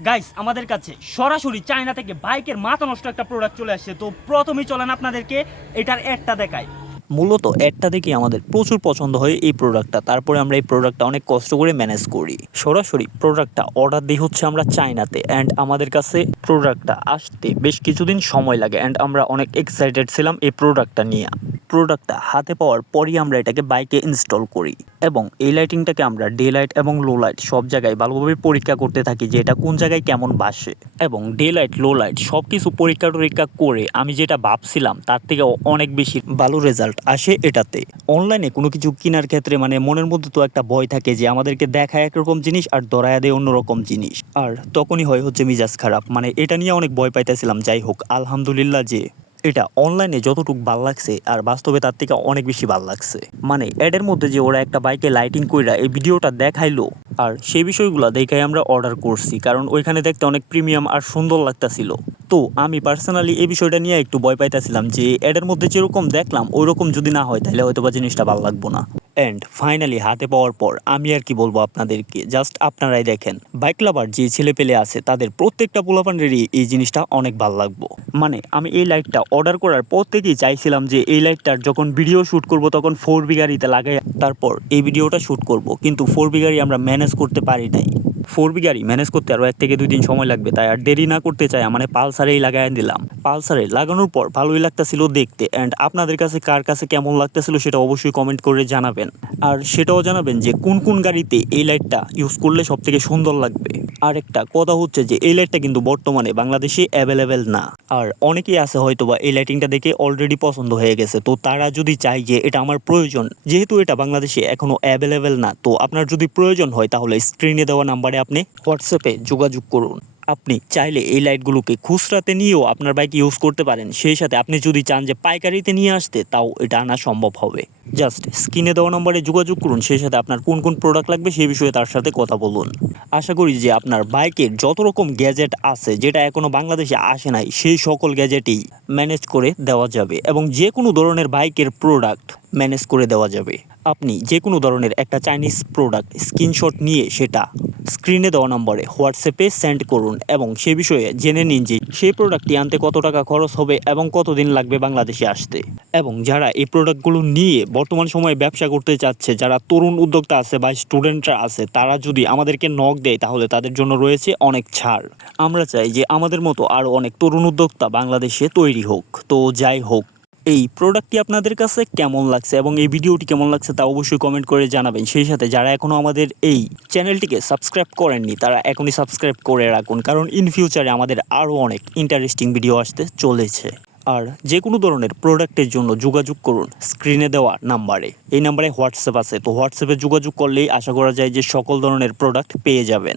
Guys আমাদের কাছে সরাসরি চায়না থেকে বাইকের মাথা নষ্ট একটা প্রোডাক্ট চলে আসছে। তো প্রথমেই চলেন আপনাদেরকে এটার অ্যাডটা দেখাই। মূলত অ্যাডটা দেখে আমাদের প্রচুর পছন্দ হয় এই প্রোডাক্টটা। তারপরে আমরা এই প্রোডাক্টটা অনেক কষ্ট করে ম্যানেজ করি। সরাসরি প্রোডাক্টটা অর্ডার দিই হচ্ছে আমরা চায়নাতে, অ্যান্ড আমাদের কাছে প্রোডাক্টটা আসতে বেশ কিছুদিন সময় লাগে, অ্যান্ড আমরা অনেক এক্সাইটেড ছিলাম এই প্রোডাক্টটা নিয়ে। প্রোডাক্টটা হাতে পাওয়ার পরই আমরা এটাকে বাইকে ইনস্টল করি, এবং এই লাইটিংটাকে আমরা ডে লাইট এবং লো লাইট সব জায়গায় ভালোভাবে পরীক্ষা করতে থাকি যে এটা কোন জায়গায় কেমন বাসে। এবং ডে লাইট লো লাইট সব কিছু পরীক্ষা টরীক্ষা করে আমি যেটা ভাবছিলাম তার থেকে অনেক বেশি ভালো রেজাল্ট আসে এটাতে। অনলাইনে কোনো কিছু কেনার ক্ষেত্রে মনের মধ্যে তো একটা ভয় থাকে যে আমাদেরকে দেখায় একরকম জিনিস আর ধরায়া দেয় অন্যরকম জিনিস, আর তখনই হয় হচ্ছে মিজাজ খারাপ। এটা নিয়ে অনেক ভয় পাইতেছিলাম। যাই হোক, আলহামদুলিল্লাহ যে এটা অনলাইনে যতটুকু ভাল লাগছে আর বাস্তবে তার থেকে অনেক বেশি ভাল লাগছে। অ্যাডের মধ্যে যে ওরা একটা বাইকে লাইটিং কইরা এই ভিডিওটা দেখাইলো, আর সেই বিষয়গুলো দেখাই আমরা অর্ডার করছি, কারণ ওইখানে দেখতে অনেক প্রিমিয়াম আর সুন্দর লাগতাছিল। তো আমি পার্সোনালি এই বিষয়টা নিয়ে একটু ভয় পাইতেছিলাম যে অ্যাডের মধ্যে যেরকম দেখলাম ওইরকম যদি না হয় তাহলে হয়তো বা জিনিসটা ভালো লাগবো না। অ্যান্ড ফাইনালি হাতে পাওয়ার পর আমি আর কি বলবো আপনাদেরকে, জাস্ট আপনারাই দেখেন। বাইক লাভার যে ছেলে পেলে আছে তাদের প্রত্যেকটা পোলাপানেরই এই জিনিসটা অনেক ভালো লাগবো। আমি এই লাইটটা অর্ডার করার পর থেকেই চাইছিলাম যে এই লাইটটার যখন ভিডিও শ্যুট করব তখন 4B গাড়িতে লাগাই তারপর এই ভিডিওটা শ্যুট করব, কিন্তু 4B গাড়ি আমরা ম্যানেজ করতে পারি নাই। 4B গাড়ি ম্যানেজ করতে আরও 1 থেকে 2 দিন সময় লাগবে, তাই আর দেরি না করতে চাই পালসারেই লাগাই দিলাম। পালসারে লাগানোর পর ভালোই লাগতেছিল দেখতে, অ্যান্ড আপনাদের কাছে কার কাছে কেমন লাগতেছিল সেটা অবশ্যই কমেন্ট করে জানাবেন। আর সেটাও জানাবেন যে কোন কোন গাড়িতে এই লাইটটা ইউজ করলে সব থেকে সুন্দর লাগবে। আর একটা কথা হচ্ছে যে এই লাইটটা কিন্তু বর্তমানে বাংলাদেশে অ্যাভেলেবেল না, আর অনেকেই আছে হয়তোবা এই লাইটিংটা দেখে অলরেডি পছন্দ হয়ে গেছে। তো তারা যদি চায় যে এটা আমার প্রয়োজন, যেহেতু এটা বাংলাদেশে এখনো অ্যাভেলেবেল না, তো আপনার যদি প্রয়োজন হয় তাহলে স্ক্রিনে দেওয়া নাম্বারে আপনি হোয়াটসঅ্যাপে যোগাযোগ করুন। আপনি চাইলে এই লাইটগুলোকে খুচরাতে নিয়েও আপনার বাইকে ইউজ করতে পারেন, সেই সাথে আপনি যদি চান যে পাইকারিতে নিয়ে আসতে, তাও এটা আনা সম্ভব হবে। জাস্ট স্ক্রিনে দেওয়া নম্বরে যোগাযোগ করুন, সেই সাথে আপনার কোন কোন প্রোডাক্ট লাগবে সেই বিষয়ে তার সাথে কথা বলুন। আশা করি যে আপনার বাইকের যত রকম গ্যাজেট আছে যেটা এখনও বাংলাদেশে আসে নাই, সেই সকল গ্যাজেটই ম্যানেজ করে দেওয়া যাবে, এবং যে কোনো ধরনের বাইকের প্রোডাক্ট ম্যানেজ করে দেওয়া যাবে। আপনি যে কোনো ধরনের একটা চাইনিজ প্রোডাক্ট স্ক্রিনশট নিয়ে সেটা স্ক্রিনে দেওয়া নম্বরে হোয়াটসঅ্যাপে সেন্ড করুন, এবং সে বিষয়ে জেনে নিন যে সেই প্রোডাক্টটি আনতে কত টাকা খরচ হবে এবং কতদিন লাগবে বাংলাদেশে আসতে। এবং যারা এই প্রোডাক্টগুলো নিয়ে বর্তমান সময়ে ব্যবসা করতে চাচ্ছে, যারা তরুণ উদ্যোক্তা আছে বা স্টুডেন্টরা আছে, তারা যদি আমাদেরকে নক দেয় তাহলে তাদের জন্য রয়েছে অনেক ছাড়। আমরা চাই যে আমাদের মতো আরও অনেক তরুণ উদ্যোক্তা বাংলাদেশে তৈরি হোক। তো যাই হোক, এই প্রোডাক্টটি আপনাদের কাছে কেমন লাগছে এবং এই ভিডিওটি কেমন লাগছে তা অবশ্যই কমেন্ট করে জানাবেন। সেই সাথে যারা এখনও আমাদের এই চ্যানেলটিকে সাবস্ক্রাইব করেননি তারা এখনই সাবস্ক্রাইব করে রাখুন, কারণ ইন ফিউচারে আমাদের আরও অনেক ইন্টারেস্টিং ভিডিও আসতে চলেছে। আর যে কোনো ধরনের প্রোডাক্টের জন্য যোগাযোগ করুন স্ক্রিনে দেওয়া নাম্বারে। এই নাম্বারে হোয়াটসঅ্যাপ আছে, তো হোয়াটসঅ্যাপে যোগাযোগ করলেই আশা করা যায় যে সকল ধরনের প্রোডাক্ট পেয়ে যাবেন।